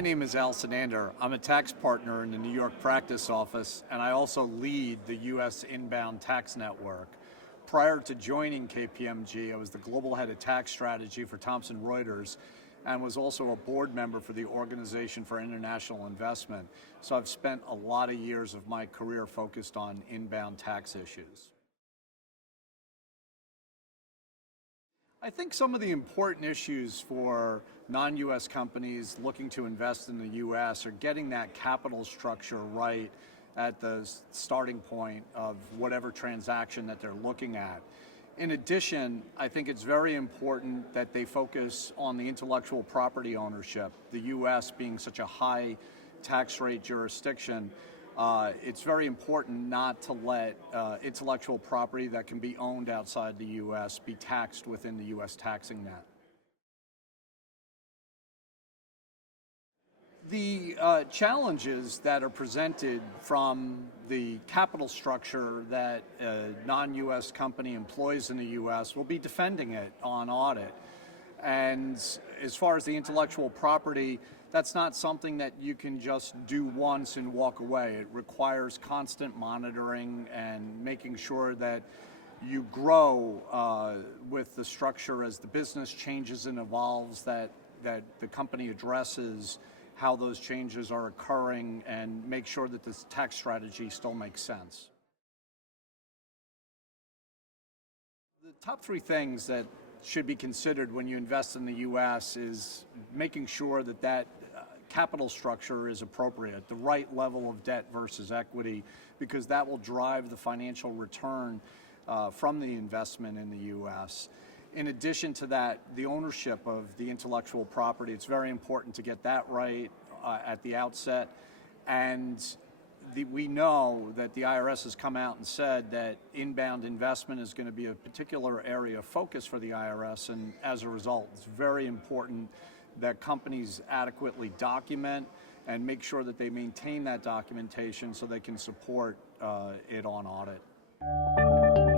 My name is Sonander. I'm a tax partner in the New York practice office, and I also lead the U.S. inbound tax network. Prior to joining KPMG, I was the global head of tax strategy for Thomson Reuters and was also a board member for the Organization for International Investment. So I've spent a lot of years of my career focused on inbound tax issues. I think some of the important issues for non-U.S. companies looking to invest in the U.S. are getting that capital structure right at the starting point of whatever transaction that they're looking at. In addition, I think it's very important that they focus on the intellectual property ownership. The U.S. being such a high tax rate jurisdiction, it's very important not to let intellectual property that can be owned outside the U.S. be taxed within the U.S. taxing net. The challenges that are presented from the capital structure that a non-U.S. company employs in the U.S. will be defending it on audit. And as far as the intellectual property, that's not something that you can just do once and walk away. It requires constant monitoring and making sure that you grow with the structure as the business changes and evolves, that the company addresses how those changes are occurring and make sure that this tax strategy still makes sense. The top three things that should be considered when you invest in the U.S. is making sure that capital structure is appropriate, the right level of debt versus equity, because that will drive the financial return from the investment in the U.S. In addition to that, the ownership of the intellectual property, it's very important to get that right at the outset. And we know that the IRS has come out and said that inbound investment is going to be a particular area of focus for the IRS, and as a result, it's very important that companies adequately document and make sure that they maintain that documentation so they can support it on audit.